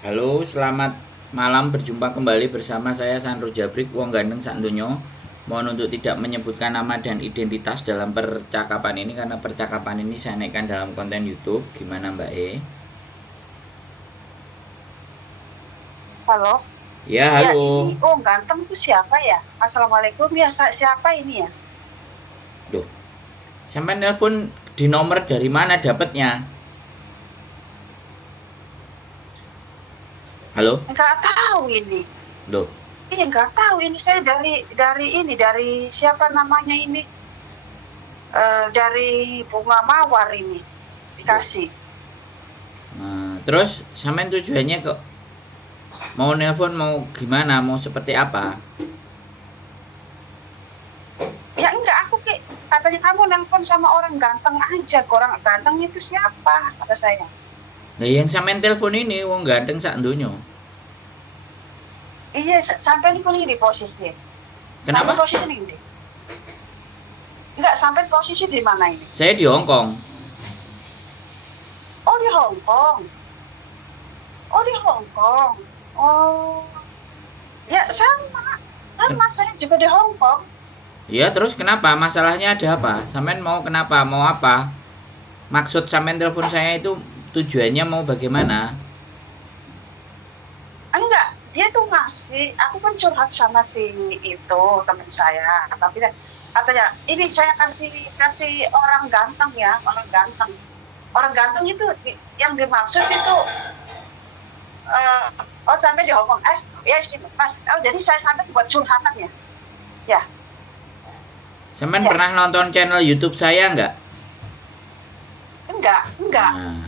Halo, selamat malam. Berjumpa kembali bersama saya Sandro Jabrik, wong gandeng sak donya. Mohon untuk tidak menyebutkan nama dan identitas dalam percakapan ini karena percakapan ini saya naikkan dalam konten YouTube. Gimana Mbak E? Halo, Ya, ya ini halo. ganteng itu siapa ya? Assalamualaikum ya, siapa ini ya? Loh, sampai nelpon di nomor dari mana dapatnya? Halo? Nggak tahu ini. Loh, Iya nggak tahu ini saya dari siapa namanya ini? Dari Bunga Mawar ini loh. dikasih. Terus sampai tujuannya kok mau nelpon mau gimana? Mau seperti apa? Ya enggak, katanya kamu nelpon sama orang ganteng aja. Orang ganteng itu siapa? Kata saya. Nah, yang sampai telepon ini wong ganteng sak donya. Iya, sampai ini posisi. Sampai Kenapa? posisi ini. Enggak, sampai posisi di mana ini? Saya di Hong Kong. Oh, di Hong Kong. Oh, di Hong Kong. Oh, ya sama saya juga di Hong Kong. Ya, terus kenapa? Masalahnya ada apa? Sampean mau kenapa? Mau apa? Maksud sampean telepon saya itu tujuannya mau bagaimana? Enggak, dia tuh ngasih, aku kan curhat sama si itu teman saya, tapi katanya ini saya kasih kasih orang ganteng ya, orang ganteng. Orang ganteng itu yang dimaksud itu oh sampai di Hong Kong. Ya sih, Mas. Oh, jadi saya sampai buat curhatan ya. Ya, Sampean ya. pernah nonton channel YouTube saya nggak? Enggak, Nah,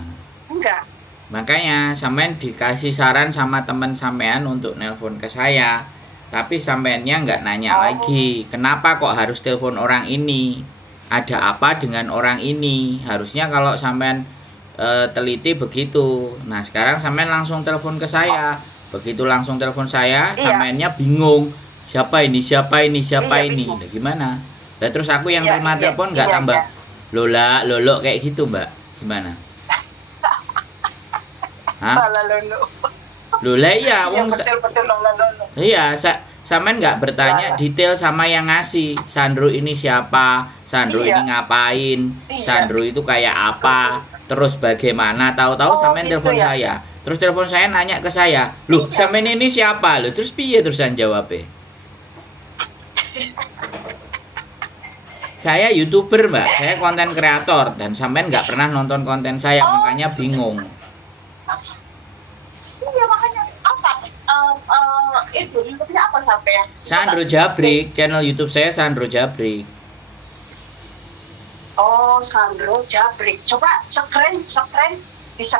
enggak. makanya sampean dikasih saran sama teman sampean untuk nelpon ke saya. Tapi sampeannya nggak nanya lagi, Oh, kenapa kok harus telepon orang ini? Ada apa dengan orang ini? Harusnya kalau sampean teliti begitu. Nah, sekarang sampean langsung telepon ke saya. oh, Begitu langsung telepon saya, iya, sampeannya bingung. Siapa ini? Siapa ini? Siapa iya ini? bingung. Nah, gimana? Lah terus aku yang Iya, terima iya, telepon nggak iya, tambah iya. lola, lolo kayak gitu, Mbak. Gimana? Hah? Lala lulu. Lola iya, Ya wong betul-betul lala lulu. iya, sampean nggak bertanya Lala. detail sama yang ngasih. Sandro ini siapa? Sandro ini Iya, ngapain? iya, Sandro itu kayak apa? betul. Terus bagaimana? Tahu-tahu Oh sampean gitu telepon ya. saya. Terus telepon saya nanya ke saya, "Loh, Iya. sampean ini siapa?" Loh, terus piye terusan jawabnya? Saya YouTuber, Mbak. Saya konten kreator dan sampean nggak pernah nonton konten saya, Oh, makanya bingung. iya makanya apa? Itu YouTube-nya apa sampai ya? Coba Sandro sih. Jabrik, channel YouTube saya Sandro Jabrik. Oh, Sandro Jabrik. Coba sekeren, bisa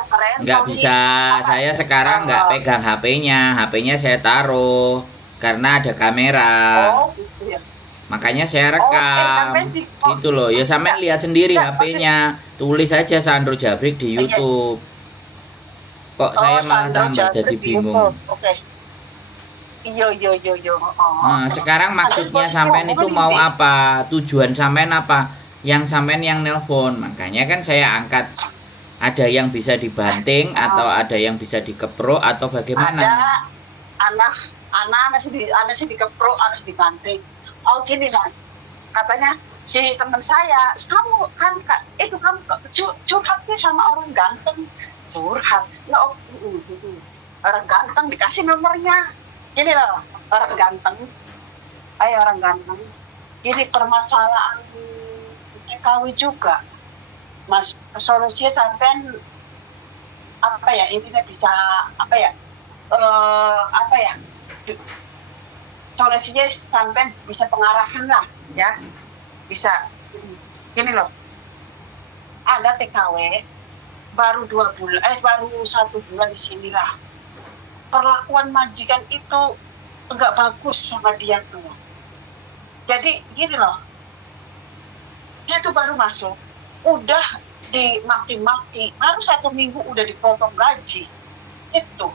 keren Nggak tapi bisa, apa? saya sekarang nggak pegang HP-nya. HP-nya saya taruh karena ada kamera. Oh gitu ya. Makanya saya Oh, rekam. sampai di oh, Gitu loh. Ya sampean enggak, lihat sendiri enggak maksud HP-nya. Tulis aja Sandro Jabrik di iya. YouTube. Kok Oh, saya malah Sandro tambah jadi Jabrik di bingung. YouTube. Oke. Iya, iya, iya, iya. Oh. Nah, sekarang Sandro maksudnya boleh sampean promo itu mau ini. apa? Tujuan sampean apa? Yang sampean yang nelpon. Makanya kan saya angkat. Ada yang bisa dibanting atau Oh, ada yang bisa dikeprok atau bagaimana? ada anak anak masih dikeprok, masih dibanting. Oh gini mas, katanya si teman saya, kamu kan itu kamu curhatnya sama orang ganteng, curhat. Ya oh, orang ganteng dikasih nomornya. Gini loh, orang ganteng, ayo orang ganteng. Ini permasalahan TKW juga, mas. Solusinya sampai apa ya, intinya bisa apa ya, apa ya, solusinya sampai bisa pengarahan lah ya, bisa. Gini loh, ada TKW baru 2 bulan, baru 1 bulan di sini lah, perlakuan majikan itu enggak bagus sama dia tuh. Jadi gini loh, dia tuh baru masuk udah dimaki-maki, baru 1 minggu udah dipotong gaji itu.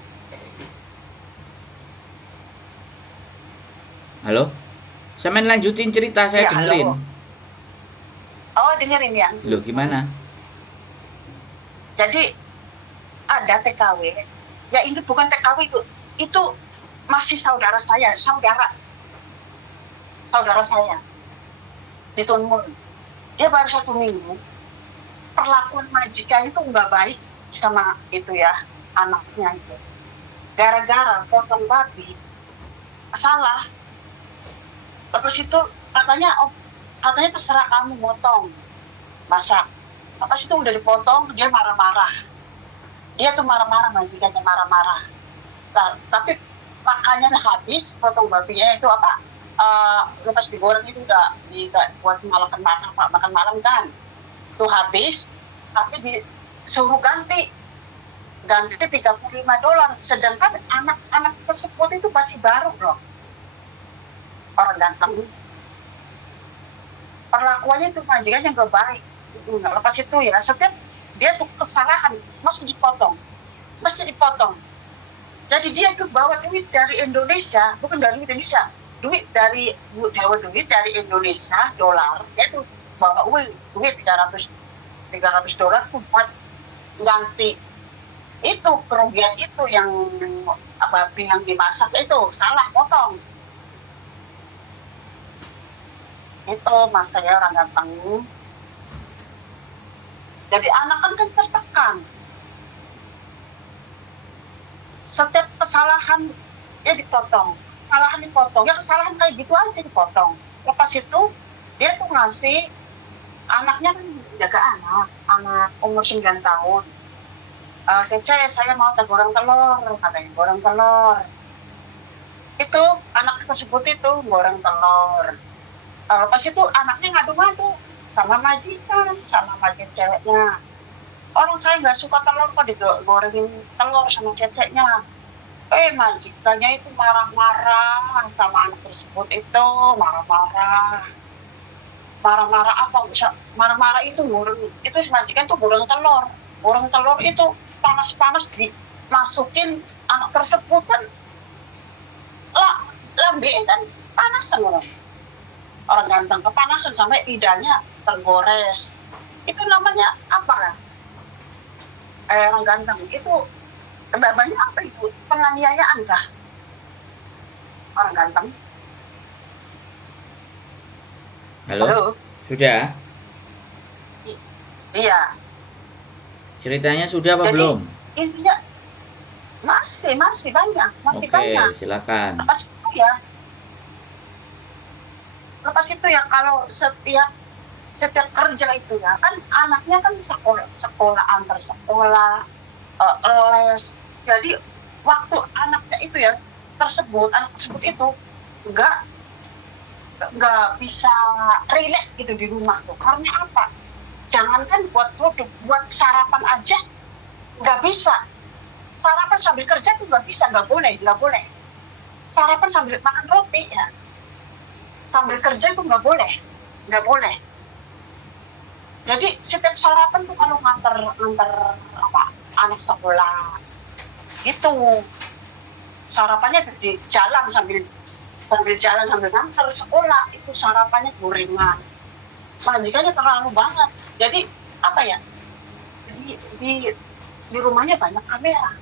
Halo? Sampean lanjutin cerita saya Ya dengerin. halo, oh dengerin ya. Loh gimana? Jadi ada TKW Ya ini bukan TKW itu masih saudara saya di Tunmul. Dia baru 1 minggu, perlakuan majikan itu nggak baik sama itu ya anaknya itu. Gara-gara potong babi salah, terus itu katanya terserah kamu motong masak. Pas itu udah dipotong dia marah-marah. Dia tuh marah-marah, majikannya marah-marah. Nah, tapi makannya habis, potong babinya itu lepas digoreng itu udah buat makan malam kan. Itu habis, tapi disuruh ganti $35. Sedangkan anak-anak tersebut itu masih baru loh. Orang ganteng. Perlakuannya itu majikannya nggak baik. Lepas itu ya, setiap dia tuh kesalahan mesti dipotong. Jadi dia tuh bawa duit dari Indonesia, bukan dari Indonesia, duit dari Indonesia, dolar. Dia tuh bawa duit $300 tuh buat ganti itu kerugian itu yang babi yang dimasak itu salah potong. Itu mas saya orang ganteng. Jadi anak kan tertekan. Setiap kesalahan dia dipotong. Ya kesalahan kayak gitu aja dipotong. Lepas itu dia tuh ngasih anaknya kan jaga anak umur 9 tahun. Cece, saya mau goreng telur, katanya goreng telur. Itu anak tersebut itu goreng telur. Pas itu anaknya ngadu-ngadu sama majikan ceweknya. Orang saya nggak suka telur kok digorengin telur sama ceceknya. Majikannya itu marah-marah sama anak tersebut itu, marah-marah apa? Marah-marah itu majikan tuh goreng telur itu panas-panas dimasukin anak tersebut kan lambenya kan panas kan orang ganteng kepanasan sampai lidahnya tergores. Itu namanya apa lah? Orang ganteng itu namanya apa itu? Penganiayaan kah? Orang ganteng. Halo? Sudah? Iya. Ceritanya sudah apa belum? Intinya masih banyak, banyak. Silakan. Lepas itu ya kalau setiap kerja itu ya kan anaknya kan sekolah antar sekolah, les. Jadi waktu anaknya itu ya anak tersebut itu nggak bisa relax gitu di rumah tuh. Karena apa? Jangankan buat produk, buat sarapan aja nggak bisa. Sarapan sambil kerja tuh nggak bisa, nggak boleh. Sarapan sambil makan roti ya, sambil kerja itu nggak boleh. Jadi setiap sarapan tuh kalau nganter anak sekolah gitu, sarapannya di jalan sambil nganter sekolah, itu sarapannya gorengan. Majikannya terlalu banget. Jadi apa ya? Di rumahnya banyak kamera.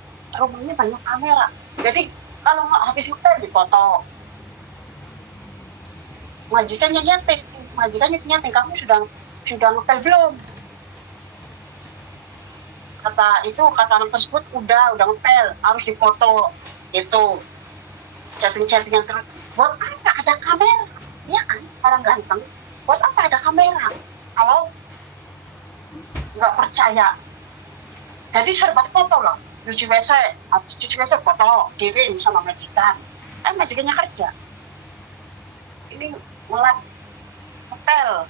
Jadi kalau habis ngetel dipoto. Majikannya nyeting, kamu sudah ngetel belum? Kata anak tersebut udah ngetel, harus dipoto gitu. Chatting-chattingan terus. Buat apa ada kamera? Ya kan, orang ganteng. Buat apa ada kamera? Kalau nggak percaya. Jadi serba foto loh. Habis cuci WC foto, kirim sama majikan. Majikannya kerja. Ini ngelap hotel,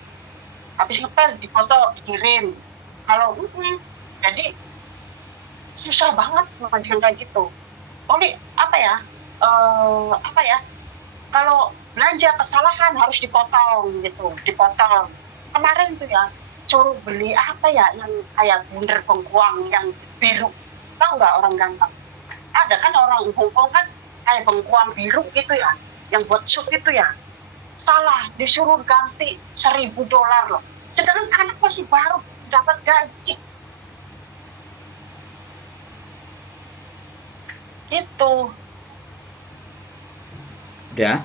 habis ngepel di foto dikirim. Kalau jadi susah banget majikan kayak gitu. Apa ya? Kalau belanja kesalahan harus dipotong gitu, Kemarin tuh ya suruh beli apa ya yang kayak bunder bengkuang yang biru, tahu nggak orang ganteng? Ada kan orang Hongkong kan kayak bengkuang biru gitu ya, yang buat sup itu ya. Salah, disuruh ganti $1.000 loh. Sedangkan anak masih baru dapat gaji. Itu Udah?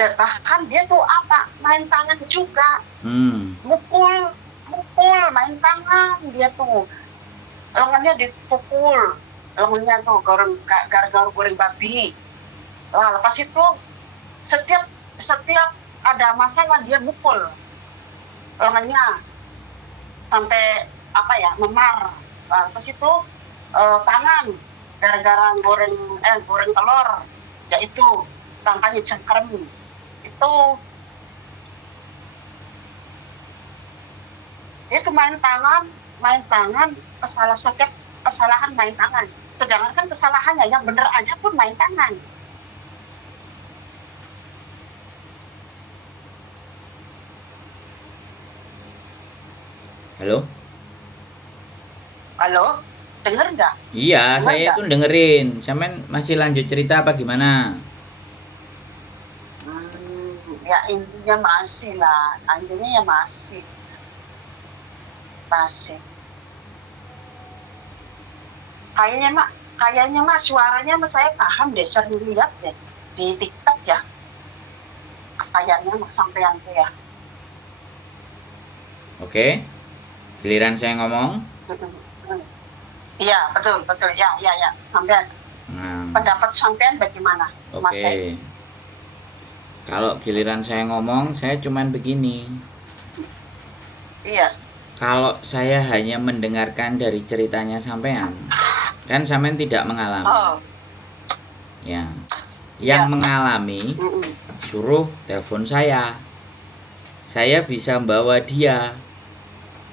tahan dia tuh apa? Main tangan juga, mukul, main tangan dia tuh. Lengannya dipukul, lengannya tuh gara-gara goreng babi. Lah lepas itu setiap ada masalah dia mukul lengannya sampai apa ya, memar. Nah, terus itu tangan gara-gara goreng telur, yaitu tangannya cengkrem itu main tangan setiap kesalahan main tangan, sedangkan kan kesalahannya yang bener aja pun main tangan. Halo, denger nggak? Iya, Dengar saya nggak? itu dengerin. Sampean masih lanjut cerita apa gimana? Ya intinya masih lah, intinya ya masih. Kayaknya mak suaranya saya paham deh, sering lihat deh di TikTok ya. Kayaknya mak sampean tuh ya. Oke. Giliran saya ngomong. Iya, betul. Ya. Sampean. Pendapat sampean bagaimana? Oke. Kalau giliran saya ngomong, saya cuman begini. Iya. Kalau saya hanya mendengarkan dari ceritanya sampean, kan sampean tidak mengalami. Ya. Yang mengalami, suruh telepon saya. Saya bisa bawa dia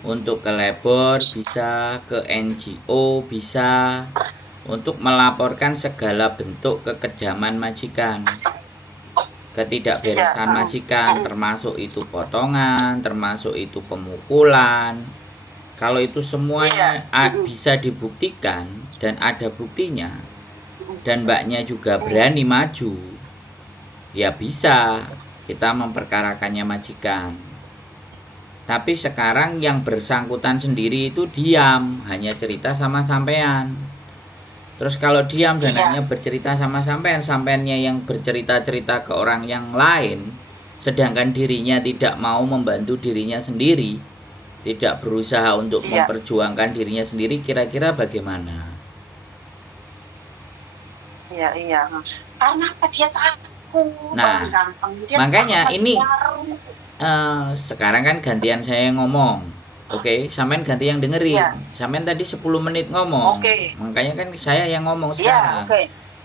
untuk ke labor, bisa ke NGO, bisa untuk melaporkan segala bentuk kekejaman majikan, ketidakberesan majikan, termasuk itu potongan, termasuk itu pemukulan. Kalau itu semuanya bisa dibuktikan dan ada buktinya, dan mbaknya juga berani maju, ya bisa kita memperkarakannya majikan. Tapi sekarang yang bersangkutan sendiri itu diam, hanya cerita sama sampean. Terus kalau diam dan hanya bercerita sama sampeannya yang bercerita-cerita ke orang yang lain, sedangkan dirinya tidak mau membantu dirinya sendiri, tidak berusaha untuk memperjuangkan dirinya sendiri, kira-kira bagaimana? Iya. Karena apa dia takut? Nah, makanya ini sekarang kan gantian saya ngomong. Oke, sampean ganti yang dengerin. Sampean tadi 10 menit ngomong. Makanya kan saya yang ngomong sekarang.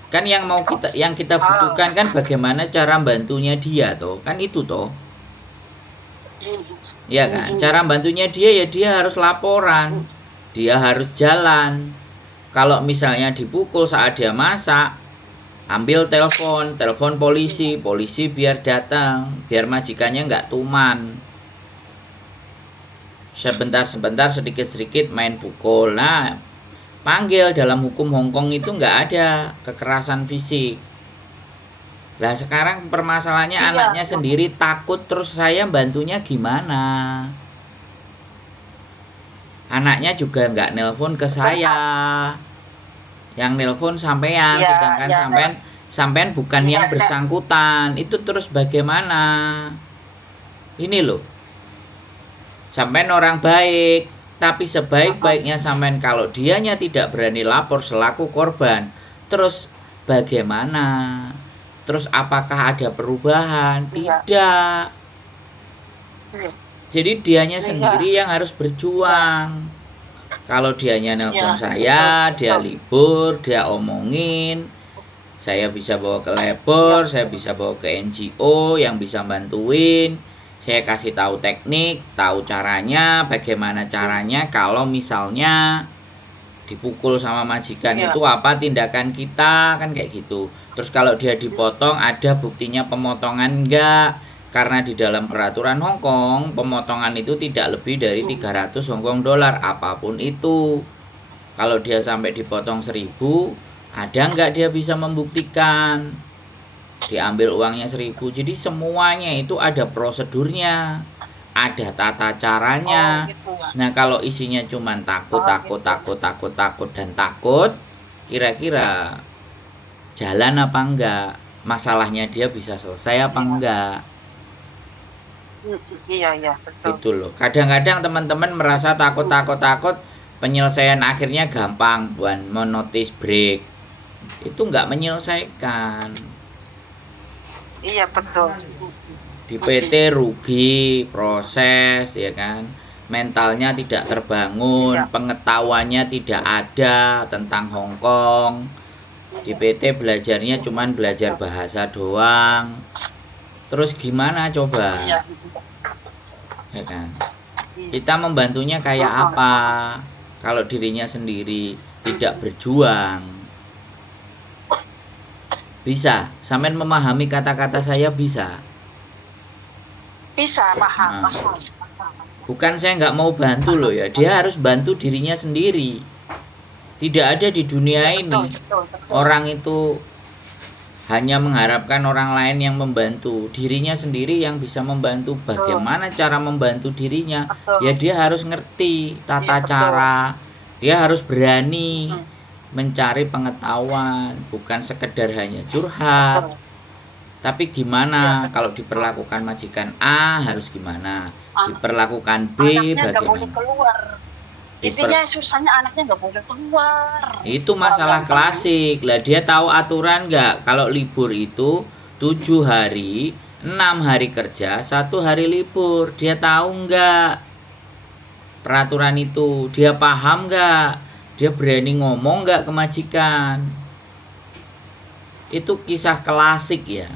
Kan yang kita butuhkan kan bagaimana cara bantunya dia toh. Kan itu toh. Iya kan? Cara bantunya dia ya dia harus laporan. Dia harus jalan. Kalau misalnya dipukul saat dia masak, ambil telepon polisi biar datang, biar majikannya nggak tuman. Sebentar sedikit main pukul. Nah, panggil, dalam hukum Hongkong itu nggak ada kekerasan fisik. Lah sekarang permasalahannya anaknya sendiri takut, terus saya bantunya gimana? Anaknya juga nggak nelpon ke saya, yang nelpon sampean, sedangkan sampean bukan yang bersangkutan. Itu terus bagaimana? Ini loh, sampean orang baik, tapi sebaik-baiknya sampean kalau dianya tidak berani lapor selaku korban, terus bagaimana? Terus apakah ada perubahan? Tidak. Jadi dianya sendiri yang harus berjuang. Kalau dianya nelpon saya, dia libur, dia omongin, saya bisa bawa ke labor, saya bisa bawa ke NGO yang bisa bantuin. Saya kasih tahu teknik, tahu caranya, bagaimana caranya kalau misalnya dipukul sama majikan itu apa tindakan kita, kan kayak gitu. Terus kalau dia dipotong, ada buktinya pemotongan enggak? Karena di dalam peraturan Hongkong, pemotongan itu tidak lebih dari 300 Hongkong dolar, apapun itu. Kalau dia sampai dipotong 1000, ada enggak dia bisa membuktikan? Diambil uangnya 1000. Jadi semuanya itu ada prosedurnya. ada tata caranya. gitu ya. Nah, kalau isinya cuman takut, Oh, takut, gitu. takut, takut, takut, dan takut, kira-kira jalan apa enggak? Masalahnya dia bisa selesai apa Iya. enggak? Iya, betul. Itu loh. Kadang-kadang teman-teman merasa takut, takut, takut, penyelesaian akhirnya gampang, buat menotis break. Itu enggak menyelesaikan. Iya, betul. Di PT rugi, proses, ya kan? Mentalnya tidak terbangun, Iya. pengetahuannya tidak ada tentang Hong Kong. Di PT belajarnya cuman belajar bahasa doang. Terus gimana coba? Iya. Ya kan? Kita membantunya kayak apa? Kalau dirinya sendiri tidak berjuang. Bisa, sampean memahami kata-kata saya bisa. Bisa, paham. Bukan saya nggak mau bantu loh ya, dia harus bantu dirinya sendiri. Tidak ada di dunia ini Betul. orang itu hanya mengharapkan orang lain yang membantu, dirinya sendiri yang bisa membantu. Bagaimana cara membantu dirinya? Betul. Ya dia harus ngerti tata Iya, betul. cara, dia harus berani mencari pengetahuan, bukan sekedar hanya curhat. Betul. Tapi gimana Iya. kalau diperlakukan majikan A harus gimana? Diperlakukan B Anaknya nggak boleh bagaimana? keluar. Intinya susahnya anaknya nggak boleh keluar. Itu masalah klasik. Lah dia tahu aturan nggak? Kalau libur itu 7 hari, 6 hari kerja, 1 hari libur. Dia tahu nggak peraturan itu? Dia paham nggak? Dia berani ngomong nggak ke majikan? Itu kisah klasik ya.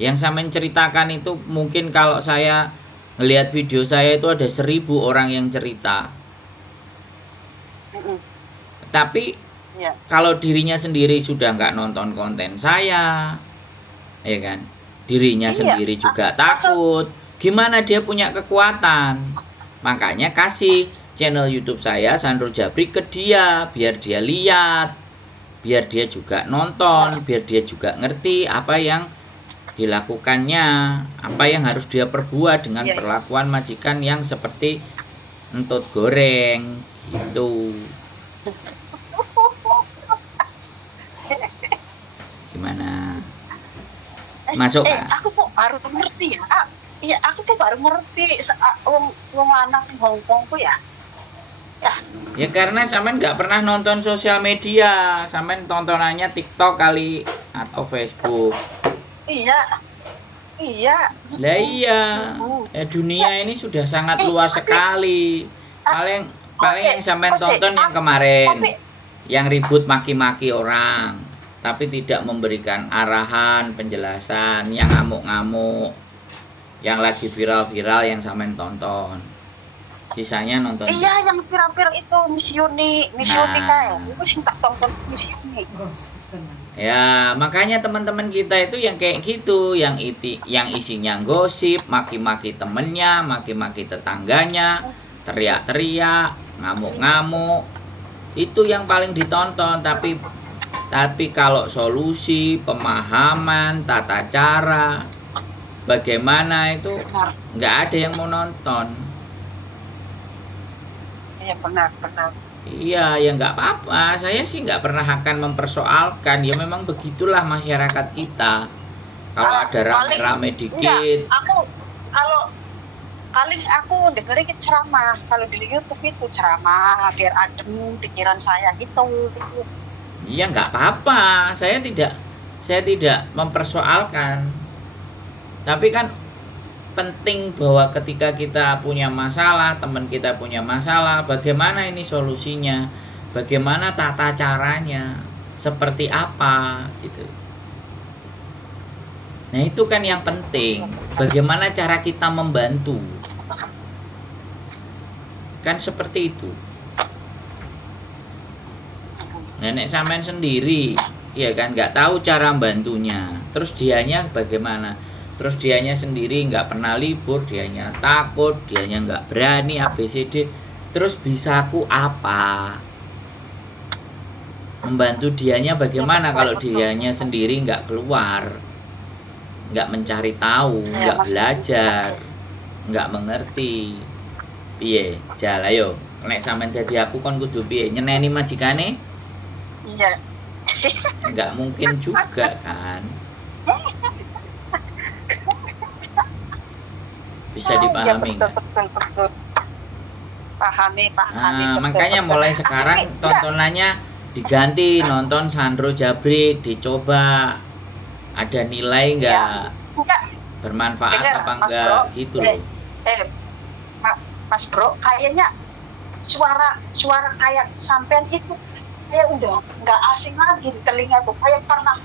Yang saya menceritakan itu mungkin kalau saya ngelihat video saya itu ada 1000 orang yang cerita. Tapi Iya. kalau dirinya sendiri sudah nggak nonton konten saya, ya kan, dirinya Iya. sendiri juga takut, gimana dia punya kekuatan? Makanya kasih channel YouTube saya Sandro Jabrik ke dia, biar dia lihat, biar dia juga nonton, biar dia juga ngerti apa yang dilakukannya, apa yang harus dia perbuat dengan Iya. perlakuan majikan yang seperti entut goreng gitu. Gimana? Masuk kan? Aku kok baru ngerti ya. Iya, aku tuh baru ngerti wong lanang di Hong Kong tuh ya. Ya karena sampean nggak pernah nonton sosial media, sampean tontonannya TikTok kali atau Facebook. Iya. Lah iya, dunia ini sudah sangat luas sekali. Paling yang sampean tonton yang kemarin, yang ribut maki-maki orang, tapi tidak memberikan arahan, penjelasan, yang ngamuk-ngamuk, yang lagi viral-viral yang sampean tonton. Sisanya nonton. Iya, yang viral-viral itu Miss Yuni kayak. Itu sih tak tonton Miss Yuni. Ya, makanya teman-teman kita itu yang kayak gitu, yang isinya gosip, maki-maki temennya, maki-maki tetangganya, teriak-teriak, ngamuk-ngamuk. Itu yang paling ditonton, tapi kalau solusi, pemahaman, tata cara, bagaimana itu nggak ada yang mau nonton. Iya, benar. Iya, ya nggak apa-apa. Saya sih nggak pernah akan mempersoalkan. Ya memang begitulah masyarakat kita. Kalau ada rame-rame dikit. Enggak, aku dengerin ceramah. Kalau di YouTube itu ceramah biar adem pikiran saya gitu. Iya nggak apa-apa. Saya tidak mempersoalkan. Tapi kan penting bahwa ketika kita punya masalah, teman kita punya masalah, bagaimana ini solusinya, bagaimana tata caranya, seperti apa gitu. Nah itu kan yang penting, bagaimana cara kita membantu, kan seperti itu. Nenek sampean sendiri, ya kan nggak tahu cara bantunya, terus dianya bagaimana? Terus dianya sendiri nggak pernah libur, dianya takut, dianya nggak berani ABCD. Terus bisa aku apa? Membantu dianya bagaimana kalau dianya sendiri nggak keluar, nggak mencari tahu, nggak belajar. nggak mengerti. Piye? Jal ayo. Nek sampean dadi aku kon kudu piye? Nyeneni majikane? Iya. Nggak mungkin juga kan. Bisa Iya, dipahami betul, nggak? betul, betul. Pahami, Nah, betul, makanya betul. mulai Aku sekarang nih, enggak, tontonannya diganti, nonton Sandro Jabrik, dicoba ada nilai ya, nggak, enggak. bermanfaat Dengar, apa Mas enggak Bro. gitu Eh, loh. eh, Mas Bro, kayaknya suara kayak sampean itu kayak udah nggak asing lagi di telinga tuh, kayak pernah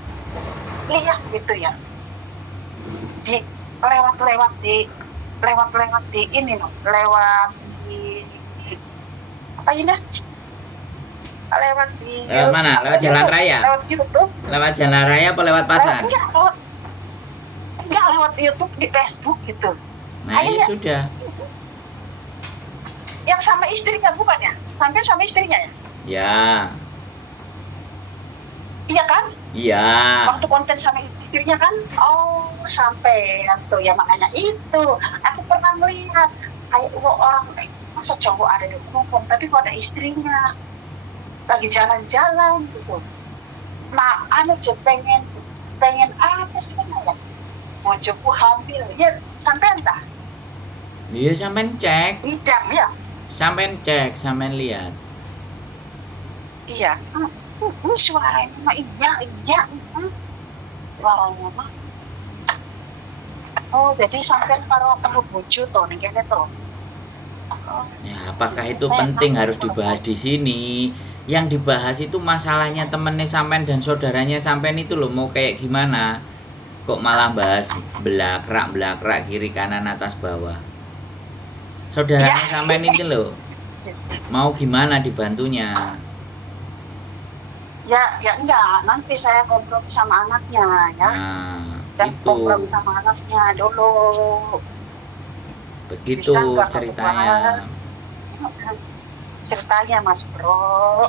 lihat gitu ya. Di lewat-lewat di ini loh, lewat di apa ini? Lewat di Lewat mana? Lewat jalan raya? Lewat YouTube. Lewat jalan raya apa lewat pasar? Enggak, lewat YouTube, di Facebook gitu. Nah, ini Kayaknya sudah. yang sama istrinya bukan ya? Sampai sama istrinya ya? Ya, Iya kan? iya. Waktu konten sama istrinya kan? Oh, sampai tuh ya, makanya itu. Aku pernah melihat kayak orang masa cowok ada di kumpul, tapi kok ada istrinya lagi jalan-jalan gitu. Nah, anu aja pengen apa sih namanya? Mojoku hamil, ya sampai entah. Iya, sampean cek, Bijak ya? sampean cek, sampean lihat. Iya. Ini suaranya mah iya. Suaranya mah. Oh, jadi sampai karo perlu bojo to ning kene to. Oh, Ya, apakah itu penting harus dibahas di sini? Yang dibahas itu masalahnya temennya sampean dan saudaranya sampean itu loh, mau kayak gimana? Kok malah bahas belakrak kiri kanan atas bawah. Saudaranya Ya. sampean itu loh, mau gimana dibantunya? Ya enggak, nanti saya ngobrol sama anaknya ya. Nah, Dan itu ngobrol sama anaknya dulu. begitu Bisa nggak ceritanya. Ceritanya Mas Bro.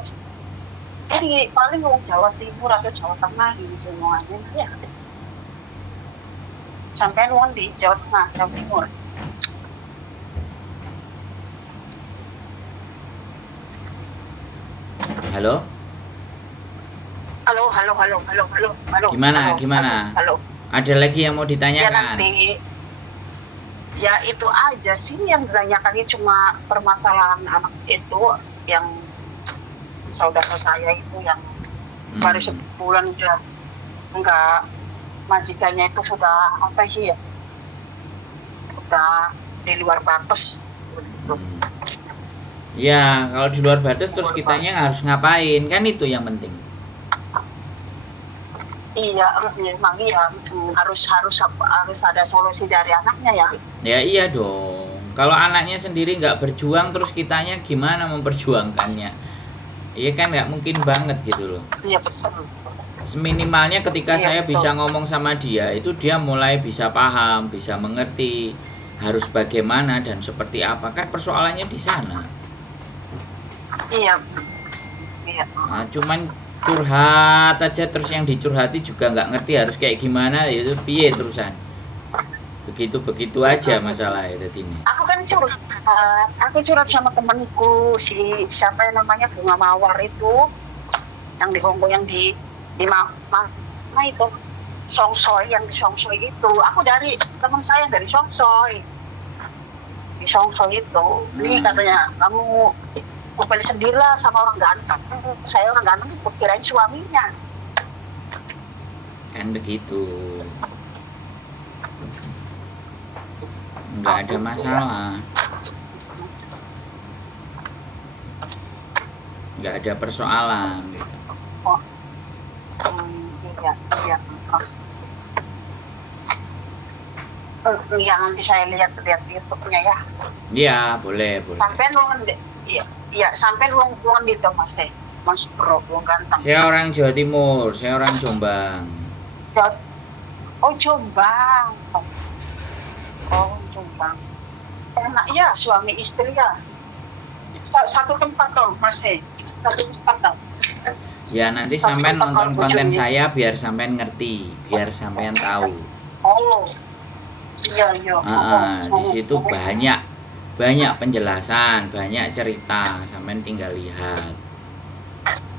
Jadi paling wong Jawa Timur atau Jawa Tengah gitu semuanya ya. Sampai wong di Jawa Tengah, Jawa Timur. Halo? Halo. Gimana? Halo. Ada lagi yang mau Ya ditanyakan? nanti, ya itu aja sih yang ditanyakan, ini cuma permasalahan anak itu yang saudara saya itu yang baru sebulan udah enggak, majikannya itu sudah apa sih ya, udah di luar batas gitu. Ya, kalau di luar batas terus kitanya harus ngapain? Kan itu yang penting. Iya, memang iya, harus ada solusi dari anaknya ya. Ya iya dong. Kalau anaknya sendiri nggak berjuang terus kitanya gimana memperjuangkannya? Iya kan nggak mungkin banget gitu loh. Iya betul. Seminimalnya ketika Iya, saya betul. bisa ngomong sama dia, itu dia mulai bisa paham, bisa mengerti harus bagaimana dan seperti apa. Kan persoalannya di sana. Iya. Nah, cuman curhat aja terus yang dicurhati juga nggak ngerti harus kayak gimana, ya itu piye terusan. Begitu aja masalahnya tadi ini. Aku curhat sama temanku, siapa yang namanya Bunga Mawar itu, yang di Hongkong, yang di mana itu, Songsoi, yang di Songsoi itu. Aku dari teman saya dari Songsoi, di Songsoi itu. Ini katanya kamu kumpul sendirilah sama orang ganteng. Saya orang ganteng, kirain suaminya. Kan begitu. Nggak ada masalah. Nggak ada persoalan gitu. Iya. Ya nanti saya lihat YouTube-nya ya. Iya, boleh. Sampai nuang sampai nuang di itu Mas Bro, nuang ganteng. Saya orang Jawa Timur, saya orang Jombang. Oh, Jombang. Enak ya, suami istri ya. Satu tempat toh, Mas. Satu tempat toh. Ya nanti sampean nonton konten saya biar sampean ngerti, biar sampean tahu. Oh. Iya, iya. Di situ banyak penjelasan, banyak cerita, sampean tinggal lihat.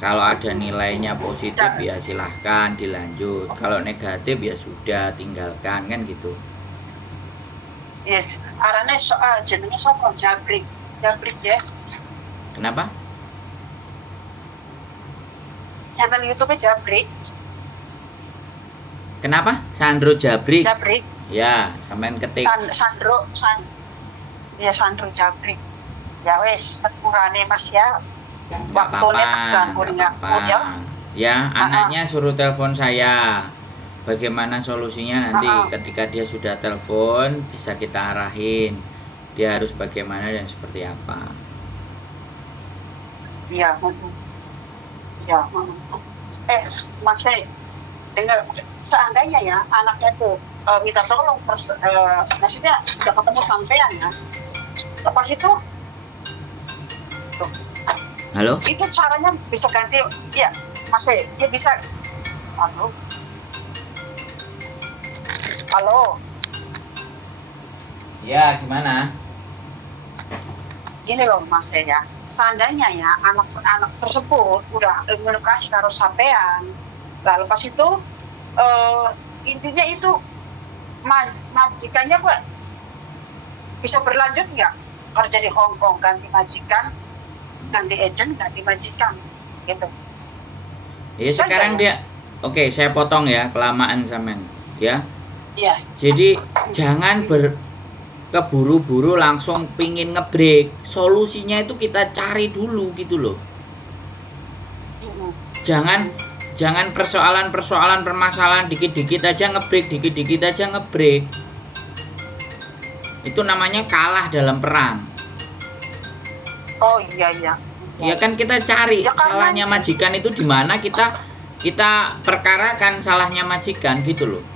Kalau ada nilainya positif ya silahkan dilanjut, kalau negatif ya sudah tinggalkan, kan gitu. Yes. Arane soal jenenge sapa Jabrik. Jabrik ya. Kenapa? Channel YouTube Jabrik. Kenapa? Sandro Jabrik. Jabrik. Ya, sampean ketik. Sandro Jabrik. Ya wes, sekurane Mas ya. Nggak apa-apa. Ya, anaknya suruh telepon saya. Bagaimana solusinya nanti ketika dia sudah telepon bisa kita arahin. Dia harus bagaimana dan seperti apa. Iya. Ya. Mas dengar, seandainya ya anaknya tuh minta tolong, maksudnya sudah ketemu sampean ya. Lepas itu halo? Itu caranya bisa ganti, ya Mas dia bisa. Halo. Ya, gimana? Gini loh Mas ya, seandainya ya anak tersebut udah komunikasi karo sampean, lalu pas itu intinya itu majikannya Pak bisa berlanjut nggak kerja di Hong Kong, ganti majikan, ganti agent, ganti majikan gitu. Ya sekarang dia, oke, saya potong ya, kelamaan sampean ya. Iya. Jadi jangan keburu-buru langsung pingin ngebreak. Solusinya itu kita cari dulu gitu loh. Jangan permasalahan dikit-dikit aja ngebreak, Itu namanya kalah dalam perang. Oh iya. Ya kan kita cari ya, salahnya majikan itu di mana, kita perkarakan salahnya majikan gitu loh.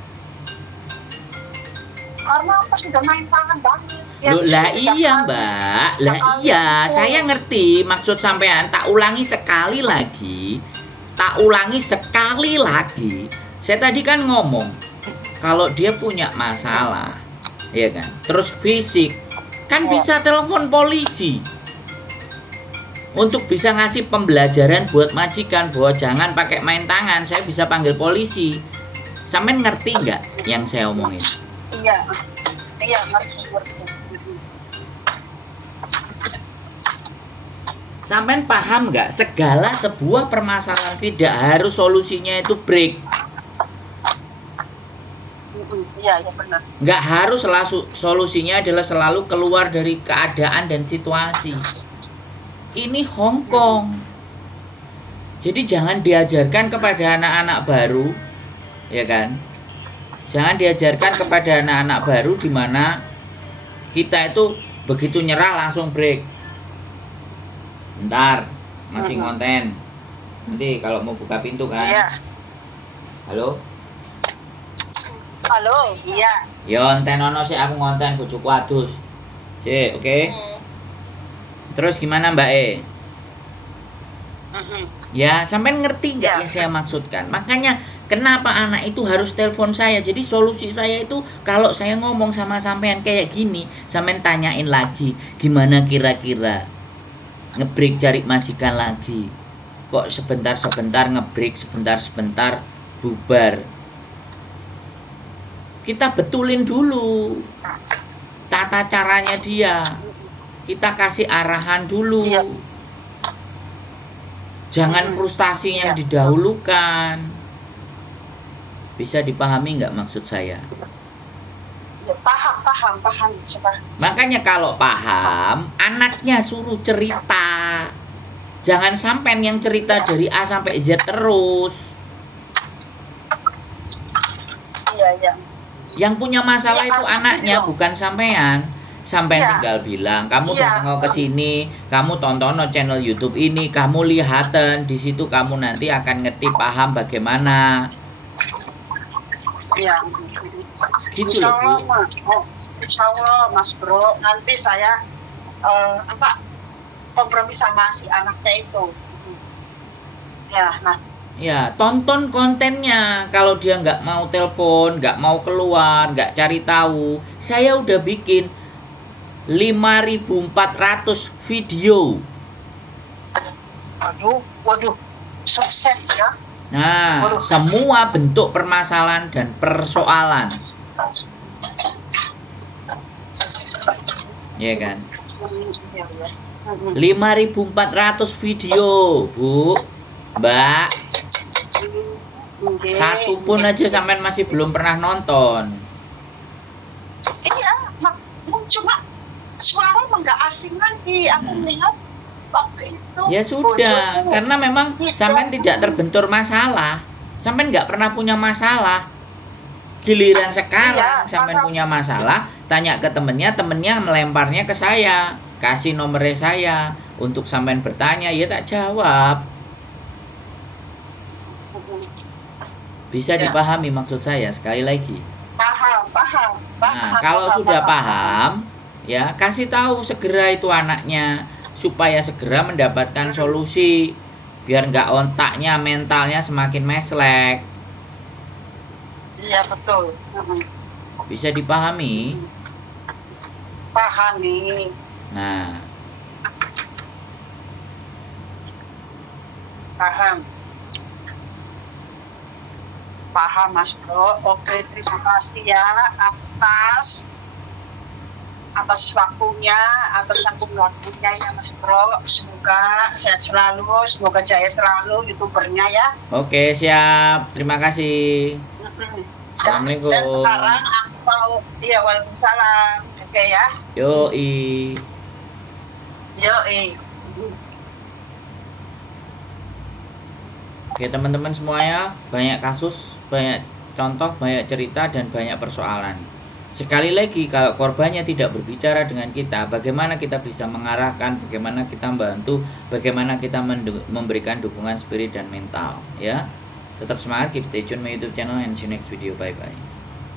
Karena apa, sudah main tangan banget. Loh, lah iya Mbak, lah iya, saya ngerti maksud sampean. Tak ulangi sekali lagi. Saya tadi kan ngomong kalau dia punya masalah, ya kan, terus fisik, kan bisa telepon polisi untuk bisa ngasih pembelajaran buat majikan bahwa jangan pakai main tangan. Saya bisa panggil polisi. Sampean ngerti nggak yang saya omongin? Iya, ngerti. Sampean paham nggak? Segala sebuah permasalahan tidak harus solusinya itu break. Iya benar. Nggak harus solusinya adalah selalu keluar dari keadaan dan situasi. Ini Hong Kong. Jadi jangan diajarkan kepada anak-anak baru, ya kan? Jangan diajarkan kepada anak-anak baru di mana kita itu begitu nyerah langsung break. Bentar, masih ngonten. Nanti kalau mau buka pintu kan. Iya. Halo, iya. Yo enten ono sih, aku ngonten bojoku adus. Oke. Terus gimana Mbak E? Ya, sampai ngerti nggak yang saya maksudkan? Makanya kenapa anak itu harus telepon saya. Jadi solusi saya itu kalau saya ngomong sama sampean kayak gini, sampean tanyain lagi, gimana kira-kira ngebreak cari majikan lagi. Kok sebentar-sebentar ngebreak, sebentar-sebentar bubar. Kita betulin dulu tata caranya dia. Kita kasih arahan dulu. Jangan frustasi yang didahulukan. Bisa dipahami nggak maksud saya? Paham. Makanya kalau paham, anaknya suruh cerita. Jangan sampai yang cerita dari A sampai Z terus. Iya. Yang punya masalah itu anaknya, bukan sampean. Sampai tinggal bilang, kamu tengok ke sini, kamu tonton channel YouTube ini, kamu lihatan di situ, kamu nanti akan ngerti paham bagaimana. Iya. Gitu loh Bu. Insya Allah Mas Bro, nanti saya kompromi sama si anaknya itu. Ya, nah Ya, tonton kontennya. Kalau dia nggak mau telepon, nggak mau keluar, nggak cari tahu, saya udah bikin 5.400 video. Waduh, sukses ya. Nah, semua bentuk permasalahan dan persoalan. Ya kan? 5.400 video, Bu. Mbak. Satu pun aja sampean masih belum pernah nonton. Iya, cuma suara nggak asing lagi. Aku lihat waktu itu. Ya sudah, karena memang sampean tidak terbentur masalah. Sampean nggak pernah punya masalah. Giliran sekarang sampean punya masalah, tanya ke temennya melemparnya ke saya. Kasih nomornya saya untuk sampean bertanya, ya tak jawab. Bisa dipahami maksud saya sekali lagi. Paham. Nah, kalau sudah paham, ya kasih tahu segera itu anaknya supaya segera mendapatkan solusi, biar nggak otaknya, mentalnya semakin meslek. Iya betul. Bisa dipahami? Pahami. Nah, paham Mas Bro. Oke, terima kasih ya atas waktunya, atas tanggung waktunya ya Mas Bro. Semoga sehat selalu, semoga jaya selalu youtubernya ya. Oke, siap. Terima kasih. Assalamualaikum. Dan sekarang aku mau, ya waalaikumsalam. Oke ya. Yoi. Oke teman-teman semuanya, banyak kasus, banyak contoh, banyak cerita, dan banyak persoalan. Sekali lagi, kalau korbannya tidak berbicara dengan kita, bagaimana kita bisa mengarahkan, bagaimana kita membantu, bagaimana kita memberikan dukungan spirit dan mental, ya. Tetap semangat, keep stay tune my YouTube channel, and see you next video. Bye bye.